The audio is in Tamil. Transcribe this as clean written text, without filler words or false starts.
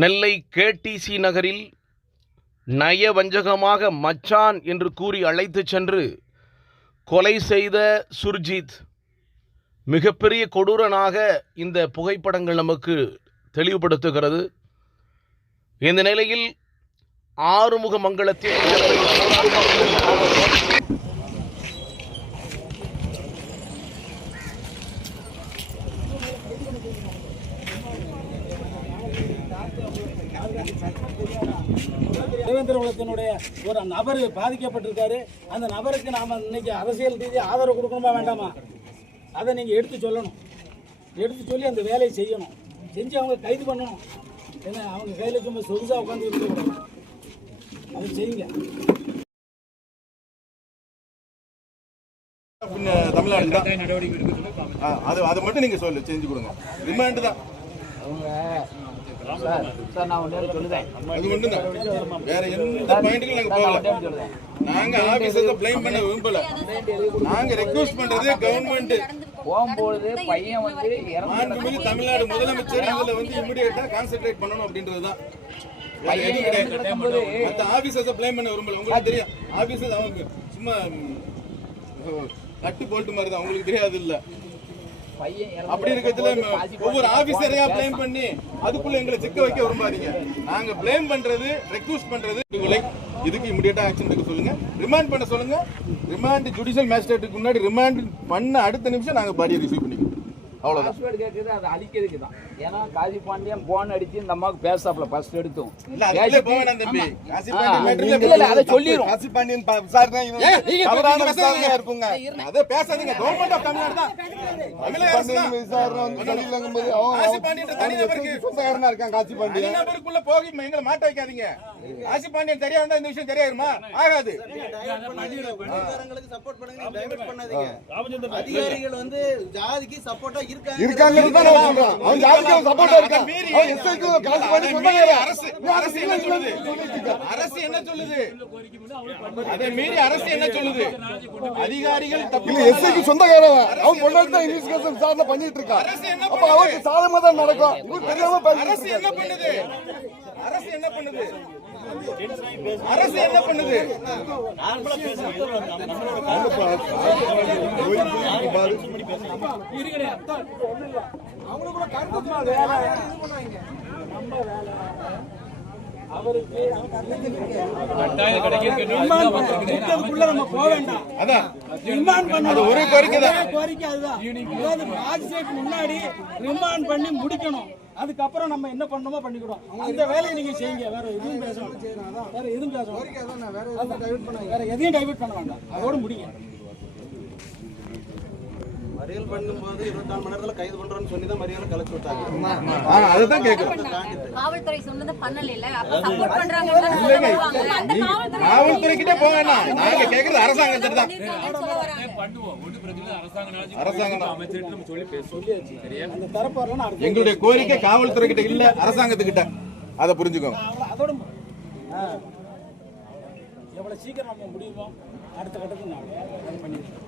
நெல்லை கேடிசி நகரில் நயவஞ்சகமாக மச்சான் என்று கூறி அழைத்துச் சென்று கொலை செய்த சுர்ஜித் மிகப்பெரிய கொடூரனாக இந்த புகைப்படங்கள் நமக்கு தெளிவுபடுத்துகிறது. இந்த நிலையில் ஆறுமுகமங்கலத்தில் தேவேந்திரகுலத்தினுடைய ஒரு நபர் பாதிக்கப்பட்டிருக்காரு. அந்த நபருக்கு நாம இன்னைக்கு அரசியல் ரீதியாக ஆதரவு கொடுக்கணுமா வேண்டாமா? அதை நீங்க எடுத்து சொல்லணும். எடுத்து சொல்லி அந்த வேலையை செய்யணும். செஞ்சு அவங்க கைது பண்ணணும். ஏன்னா அவங்க கையில சும்மா சொகுசா உட்காந்து இருக்கக்கூடாது. அதை செய்யுங்க. தமிழ்நாடு தான் அதை மட்டும் நீங்க சொல்லு செஞ்சு கொடுங்க. ரிமாண்ட் தான் வேற எந்த பாயிண்ட்டுக்கும் நாங்க போகல. நாங்க ஆபீசர்ஸை ப்ளேம் பண்ண விரும்பல. நாங்க ரெக்வெஸ்ட் பண்றது கவர்மெண்ட் போகும்போது பையன் வந்து மாண்புமிகு தமிழ்நாடு முதலமைச்சர் இதுல வந்து இமிடியேட்டா கான்சென்ட்ரேட் பண்ணணும் அப்படின்றதுதான். மற்ற ஆபீசர்ஸை ப்ளேம் பண்ண விரும்பல. உங்களுக்கு தெரியும் ஆபீசர்ஸ் அவங்க சும்மா கட்டு போல்ட்டு மாதிரி தான், உங்களுக்கு தெரியாது இல்ல. அப்படி இருக்கிறதுல ஒவ்வொரு ஆபீசரையா ப்ளேம் பண்ணி அதுக்குள்ள எங்களை சிக்க வைக்க விரும்பாதீங்க. நாங்க ப்ளேம் பண்றது ரெக்வெஸ்ட் பண்றது இதுக்கு இமிடியேட்டா ஆக்ஷன் எடுக்க சொல்லுங்க. ரிமாண்ட் பண்ண சொல்லுங்க. ரிமாண்ட் ஜுடிஷியல் மேஜிஸ்ட்ரேட்டுக்கு முன்னாடி ரிமாண்ட் பண்ண அடுத்த நிமிஷம் நாங்க பாடியை ரிசீவ் பண்ணிக்கிறோம். அவ்வளவுதான். கேட்குது அதை அழிக்கிறதுக்கு தான். ஏன்னா காசி பாண்டியன் போன் அடிச்சு இந்த அம்மாவுக்கு பேசாப்ல ஃபர்ஸ்ட் எடுத்தோம். அதை சொல்லிடும். காசி பாண்டியன் விசாரணை இருக்குங்க. அதை பேசாதீங்க. கவர்மெண்ட் ஆஃப் தமிழ்நாடு தான் விசாரணை வந்து சரியில்லைங்கும்போது காசி பாண்டியன் தனிநபருக்கு சொந்தக்காரனா இருக்காங்க. காசி பாண்டியன் நபருக்குள்ள போகி எங்களை மாட்ட வைக்காதீங்க. காசி பாண்டியன் சரியா இருந்தா இந்த விஷயம் சரியாயிருமா? ஆகாது. சப்போர்ட் பண்ணுங்க, டைவர்ட் பண்ணாதீங்க. அதிகாரிகள் வந்து ஜாதிக்கு சப்போர்ட்டா இருக்காங்க. அவன் ஜாதிக்கு சப்போர்ட்டா இருக்கான். அவன் எஸ்ஐக்கு காசு பண்ணி சொன்னாங்க. அரசு என்ன சொல்லுது? அரசு என்ன சொல்லுது? அதை மீறி அரசு என்ன சொல்லுது? அதிகாரிகள் தப்பு இல்ல. எஸ்ஐக்கு சொந்தக்காரன் அவன் பொண்ணாடி தான் இன்வெஸ்டிகேஷன் விசாரணை பண்ணிட்டு இருக்கான். அப்ப அவருக்கு சாதகமா தான் நடக்கும். இது தெரியாம அரசு என்ன பண்ணுது? அரசு என்ன பண்ணுது? அரசு என்ன பண்ணுது? அவருக்கு நம்ம போக வேண்டாம். அதான் ஒரே கோரிக்கை அதுதான். அதாவது மாஜிஸ்ட்ரேட் முன்னாடி ரிமாண்ட் பண்ணி முடிக்கணும். அதுக்கப்புறம் நம்ம என்ன பண்ணணுமோ பண்ணிக்கிறோம். அந்த வேலையை நீங்க செய்யுங்க. வேற எதுவும் பேசணும். வேற எதுவும் பேசணும். வேற எதையும் டைவர்ட் பண்ண வேண்டாம். அதோட முடிங்க. மறியல் பண்ணும்போது 24 மணி நேரத்துல கைது பண்றோம்னு சொல்லி தான் மறியலை கலச்சு விட்டாங்க. அதுதான் கேக்குறோம். காவல்துறை சொன்னது பண்ணல. அப்ப சப்போர்ட் பண்றாங்க. காவல்துறை கிட்ட போங்க. நாங்க கேக்குறது அரசாங்கத்தை தான். எங்களுடைய கோரிக்கை காவல்துறை கிட்ட இல்ல, அரசாங்கத்துக்கிட்ட. அதை புரிஞ்சுக்கோங்க. அதோட எவ்வளவு சீக்கிரம் நம்ம முடியுமோ அடுத்த கட்டத்துக்கு நான் பண்ணிடுறோம்.